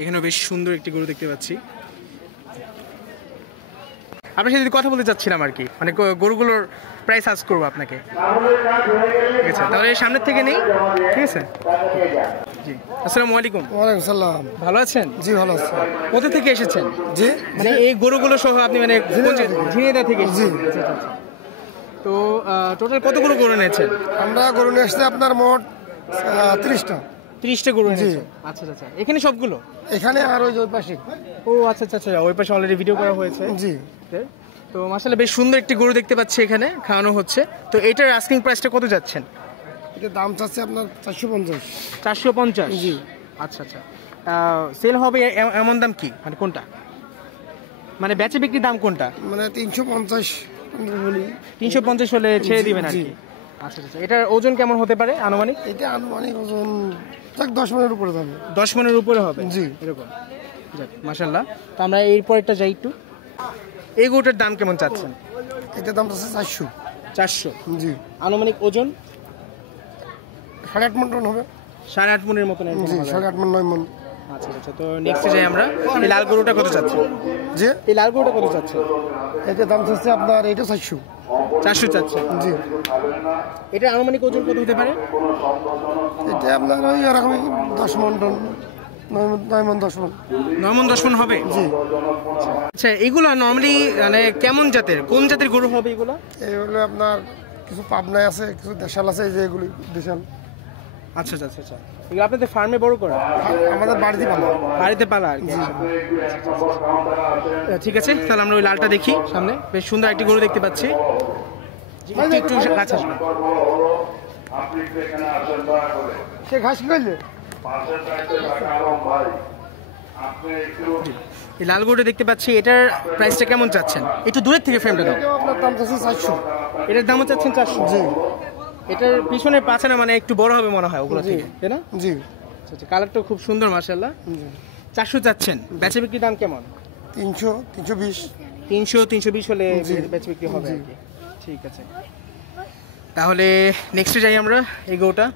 এখানেও বেশ সুন্দর একটি গরু দেখতে পাচ্ছি। আপনার সাথে কথা বলতে চাচ্ছিলাম আর কি, মানে গরুগুলোর প্রাইস আজ করবো আপনাকে, ঠিক আছে? তাহলে সামনের থেকে নেই, ঠিক আছে? জি, আসসালামু আলাইকুম। ওয়ালাইকুম সালাম। ভালো আছেন? জি ভালো আছি। কোথা থেকে এসেছেন? জি, মানে এই গরুগুলো সহ আপনি মানে ঝিনাইদহ থেকে? জি। তো টোটাল কতগুলো গরু নিয়েছেন? আমরা গরু নিয়ে আসছি আপনার মোট 30টা। 30টা গরু নিয়েছেন? আচ্ছা আচ্ছা। এখানে সবগুলো? এখানে আর ওই যে ওই পাশে। ও আচ্ছা আচ্ছা, ওই পাশে অলরেডি ভিডিও করা হয়েছে। জি। তো মাশাআল্লাহ বেশ সুন্দর একটি গরু দেখতে পাচ্ছি এখানে, খাওয়ানো হচ্ছে। তো এটার আস্কিং প্রাইসটা কত যাচ্ছেন? এটা দাম চাচ্ছে আপনার 450। 450? জি। আচ্ছা আচ্ছা। সেল হবে এমন দাম কি, মানে কোনটা, মানে বেচে বিক্রির দাম কোনটা? মানে 350 বলি। 350 হলে ছেড়ে দিবেন আর কি? আচ্ছা আচ্ছা। এটার ওজন কেমন হতে পারে আনুমানিক? এটা আনুমানিক ওজন 10 মনের উপরে যাবে। 10 মনের উপরে হবে? জি। এরকম। যাক মাশাআল্লাহ। তো আমরা এরপরটা যাই একটু। এই গরুটার দাম কেমন চাচ্ছেন? এটার দাম চাচ্ছে 400। 400? জি। আনুমানিক ওজন 8.5 মন টন হবে। 8.5 মনের মতন? জি, 8.5 মন 9 মন। আচ্ছা আচ্ছা। তো নেক্সটে যাই আমরা। এই লাল গরুটা কত চাচ্ছেন? জি। এই লাল গরুটা কত চাচ্ছেন? এটার দাম চাচ্ছে আপনার এইটা 400। 400 চাচ্ছেন? জি। এটা আনুমানিক ওজন কত হতে পারে? এটা আপনার ওই এরকমই 10 মন টন, 9 মন 10 মন। 9 মন 10 মন হবে? জি। আচ্ছা, এগুলো নরমালি মানে কেমন জাতের, কোন জাতের গরু হবে এগুলো? এই হলো আপনার কিছু পাবনায় আছে, কিছু দেশাল আছে, এই যে এগুলি দেশাল। আচ্ছা আচ্ছা আচ্ছা। এগুলো আপনাদের ফার্মে বড় করা? আমাদের বাড়িতে পালা। বাড়িতে পালা আর কি? ঠিক আছে, তাহলে আমরা ওই লালটা দেখি সামনে। বেশ সুন্দর একটি গরু দেখতে পাচ্ছি। একটু কাছে আসবেন। সে ঘাস কি করলে? এই লাল গরুটা দেখতে পাচ্ছি, এটার প্রাইসটা কেমন চাচ্ছেন? একটু দূরের থেকে ফ্রেমটা দাও। আপনার দাম চাচ্ছে 400। এটার দামও চাচ্ছেন 400? জি। এটার পিছনের পাছানা মানে একটু বড় হবে মনে হয় ওগুলো থেকে, তাই না? জি। আচ্ছা, কালারটাও খুব সুন্দর মাশাআল্লাহ। 400 চাচ্ছেন, বেচা বিক্রির দাম কেমন? 300, 320। 300, 320 হলে বেচা বিক্রি হবে আর কি? ঠিক আছে, তাহলে নেক্সটে যাই আমরা। এই গরুটা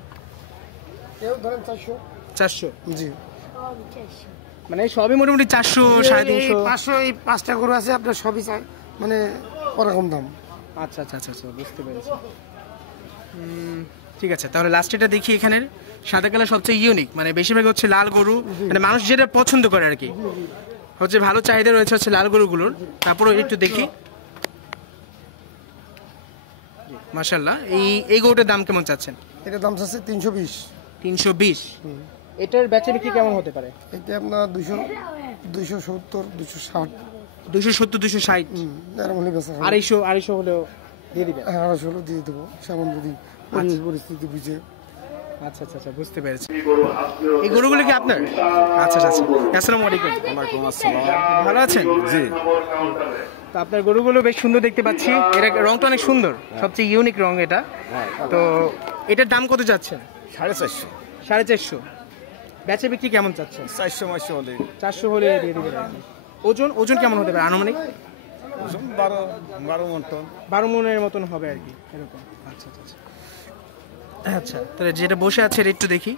এও ধরেন 400। 400? জি। মানে সবই মোটামুটি 400, 350? 500 এই 5টা গরু আছে আপনার সবই চাই মানে ওরকম দাম। আচ্ছা আচ্ছা আচ্ছা আচ্ছা, বুঝতে পেরেছি। ঠিক আছে, তাহলে লাস্ট এটা দেখি। এখানের সাদা কালার সবচেয়ে ইউনিক, মানে বেশিরভাগ হচ্ছে লাল গরু, মানে মানুষ যেটা পছন্দ করে আর কি, হচ্ছে ভালো চাহিদা রয়েছে হচ্ছে লাল গরুগুলোর। তারপরে একটু দেখি। মাশাআল্লাহ, এই গরুটার দাম কেমন চাচ্ছেন? এটার দাম চাচ্ছে 320। 320? এটার বেচা বিক্রি কেমন হতে পারে? এটা আপনার 200, 270, 260। 270, 260? এরকম হলে বেচা হবে। 250 হলেও দিয়ে দিবেন? 250 হলেও দিয়ে দেবো, সেমন যদি পরিস্থিতি বুঝে। আচ্ছা আচ্ছা আচ্ছা, বুঝতে পেরেছি। এই গরুগুলো কি আপনার? আচ্ছা আচ্ছা। আসসালামু আলাইকুম। ওয়ালাইকুম আসসালাম। ভালো আছেন? জি। তো আপনার গরুগুলো বেশ সুন্দর দেখতে পাচ্ছি। এটা রংটা অনেক সুন্দর, সবচেয়ে ইউনিক রং এটা। তো এটার দাম কত যাচ্ছেন? 450। 450? বেচা বিক্রি কেমন চাচ্ছেন? 400 হলে। 400 হলে দিয়ে দিবেন আর কি? ওজন কেমন হতে পারে আনুমানিক? 12 মন টন। 12 মনের মতন হবে আর কি, এরকম? আচ্ছা আচ্ছা আচ্ছা। আচ্ছা, তাহলে যেটা বসে আছে এটা একটু দেখি।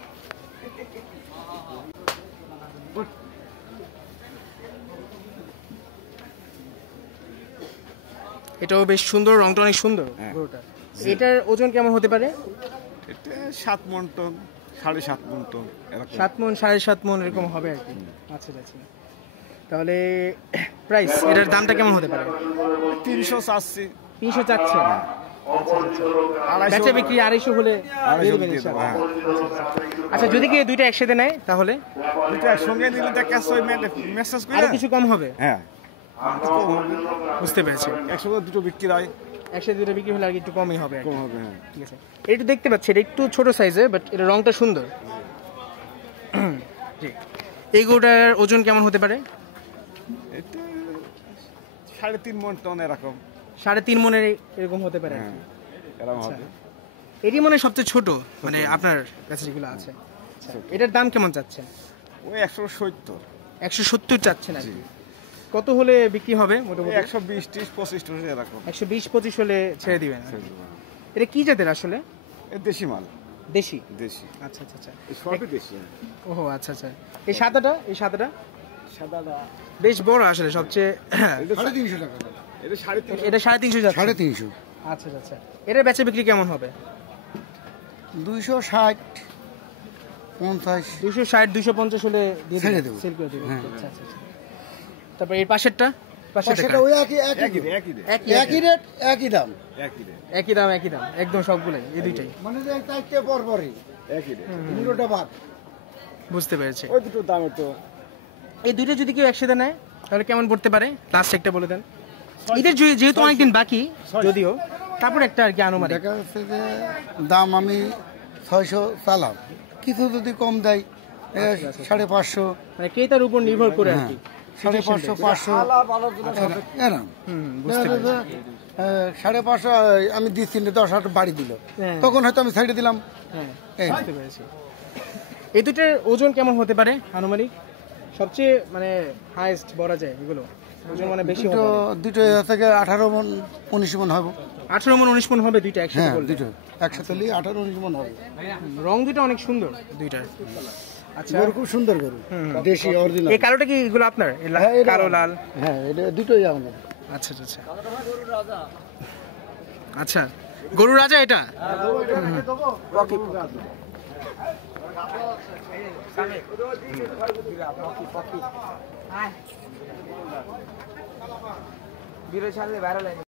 এটাও বেশ সুন্দর, রংটা অনেক সুন্দর গরুটা। এটার ওজন কেমন হতে পারে? এটা 7 মন টন, 7.5 মন টন এরকম। 7 মন, 7.5 মন এরকম হবে আর কি? আচ্ছা আচ্ছা। তাহলে প্রাইস, এটার দামটা কেমন হতে পারে? 300 চাচ্ছি। 300 চাচ্ছেন? আচ্ছা আচ্ছা। বেচা বিক্রি 250 হলে দিয়ে দিবেন ইনশাআল্লাহ? আচ্ছা, যদি কেউ দুইটা একসাথে নেয় তাহলে? দুটো একসঙ্গে নিলে মেসেজ করে আরো কিছু কম হবে? হ্যাঁ, বুঝতে পেরেছি। একসঙ্গে দুটো বিক্রি হয়, একসাথে দুটো বিক্রি হলে আর একটু কমই হবে। কম হবে। হ্যাঁ, ঠিক আছে। এটা দেখতে পাচ্ছি, এটা একটু ছোট সাইজে, বাট এটা রংটা সুন্দর। জি। এই গরুটার ওজন কেমন হতে পারে? এটা 3.5 মন টন এরকম। 3.5 মনের এরকম হতে পারে? হ্যাঁ, এরকম হবে। এটি মনে হয় সবচেয়ে ছোট, মানে আপনার কাছে যেগুলো আছে। এটার দাম কেমন চাচ্ছেন? ওই 170। 170 চাচ্ছেন আর কি? কত হলে বিক্রি হবে মোটামুটি? 120, 30, 25 এরকম। 120, 25 হলে ছেড়ে দিবেন? এটা কি জাতের আসলে? দেশি মাল। দেশি। দেশি। আচ্ছা আচ্ছা আচ্ছা। এই সবই দেশি। ওহো আচ্ছা আচ্ছা। এই সাদাটা সাদাটা বেশ বড় আসলে সবচেয়ে। এটা 350 টাকা। এটা 350। এটা 350 যাচ্ছে। 350। আচ্ছা আচ্ছা। এটার বেচা বিক্রি কেমন হবে? 260 50 260 250 হলে দিয়ে ছেড়ে দেব। সেল করে দেব। হ্যাঁ। আচ্ছা আচ্ছা আচ্ছা। তারপর এর পাশেরটা সেটা ওই একই একই রে। একই রেট একই দাম, একই দাম একদম সবগুলোই এই দুইটাই। মানে যে চারটে পর পরই একই রে। মুড়োটা বাদ। বুঝতে পেরেছি। ওই দুটো দামে তো এই দুইটা যদি কেউ একসাথে নেয় তাহলে কেমন পড়তে পারে? লাস্ট একটা বলে দেন। ঈদের যেহেতু অনেকদিন বাকি যদিও, তারপর একটা আর কি আনুমানিক। দেখা যাচ্ছে যে দাম আমি 600 চালাম, কিছু যদি কম দেয় 550, মানে ক্রেতার উপর নির্ভর করে আর কি। 550 500 এরম। বুঝতে পেরেছি। 550 আমি দিচ্ছি 10 বাড়ি দিল, হ্যাঁ। তখন হয়তো আমি সাইডে দিলাম। হ্যাঁ এই। বুঝতে পেরেছি। এই দুটোর ওজন কেমন হতে পারে আনুমানিক? সবচেয়ে মানে হাইয়েস্ট বলা যায় এগুলো ওজন মানে বেশি হবে। দুটো থেকে 18 মন 19 মন হবে। 18 মন 19 মন হবে দুইটা একসাথে হ্যাঁ, করলে। দুটো একসাথে নিয়ে 18 19 মন হবে। রং দুটো অনেক সুন্দর দুইটার। আচ্ছা গরু খুব সুন্দর গরু, দেশি অরিজিনাল। এই কালোটা কি এগুলো আপনার? কালো লাল। হ্যাঁ, এটা দুটোই আমাদের। আচ্ছা আচ্ছা আচ্ছা। গরু রাজা এটা।